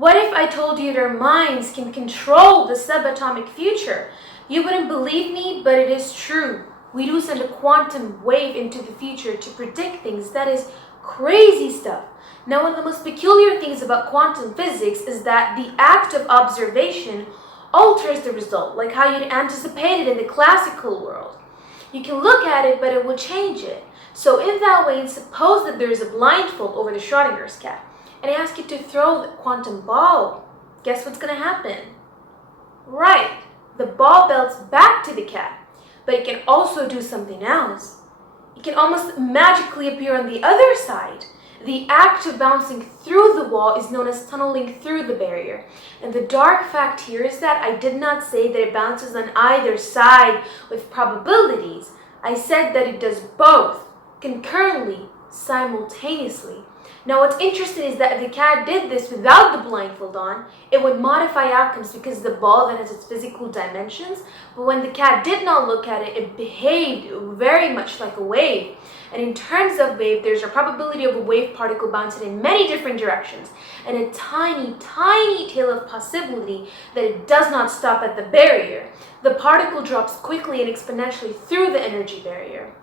What if I told you that our minds can control the subatomic future? You wouldn't believe me, but it is true. We do send a quantum wave into the future to predict things. That is crazy stuff. Now, one of the most peculiar things about quantum physics is that the act of observation alters the result, like how you'd anticipate it in the classical world. You can look at it, but it will change it. So in that way, suppose that there is a blindfold over the Schrodinger's cat, and I ask you to throw the quantum ball. Guess what's going to happen? Right, the ball bounces back to the cat, but it can also do something else. It can almost magically appear on the other side. The act of bouncing through the wall is known as tunneling through the barrier. And the dark fact here is that I did not say that it bounces on either side with probabilities. I said that it does both, concurrently, simultaneously. Now, what's interesting is that if the cat did this without the blindfold on, it would modify outcomes because the ball then has its physical dimensions. But when the cat did not look at it, it behaved very much like a wave. And in terms of wave, there's a probability of a wave particle bouncing in many different directions, and a tiny, tiny tail of possibility that it does not stop at the barrier. The particle drops quickly and exponentially through the energy barrier.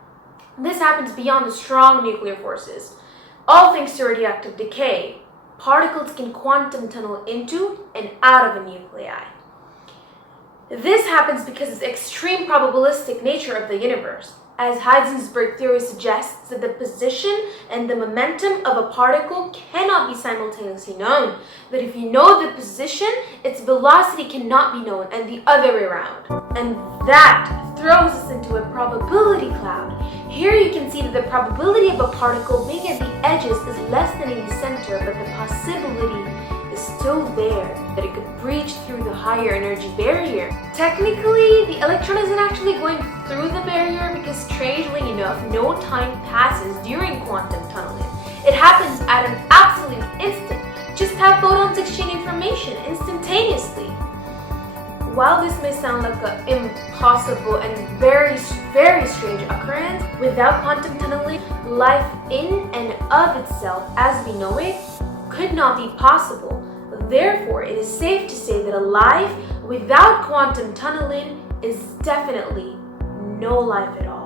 This happens beyond the strong nuclear forces. All thanks to radioactive decay, particles can quantum tunnel into and out of a nuclei. This happens because of the extreme probabilistic nature of the universe. As Heisenberg theory suggests, that the position and the momentum of a particle cannot be simultaneously known. But if you know the position, its velocity cannot be known, and the other way around. And that throws us into a probability cloud. Here you can see that the probability of a particle being at the edges is less than in the center, but the possibility is still there that it could breach through the higher energy barrier. Technically, the electron isn't actually going through the barrier because, strangely enough, no time passes during quantum tunneling. It happens at an absolute instant. Just have photons exchange information instantaneously. While this may sound like an impossible and very, very strange occurrence, without quantum tunneling, life in and of itself, as we know it, could not be possible. Therefore, it is safe to say that a life without quantum tunneling is definitely no life at all.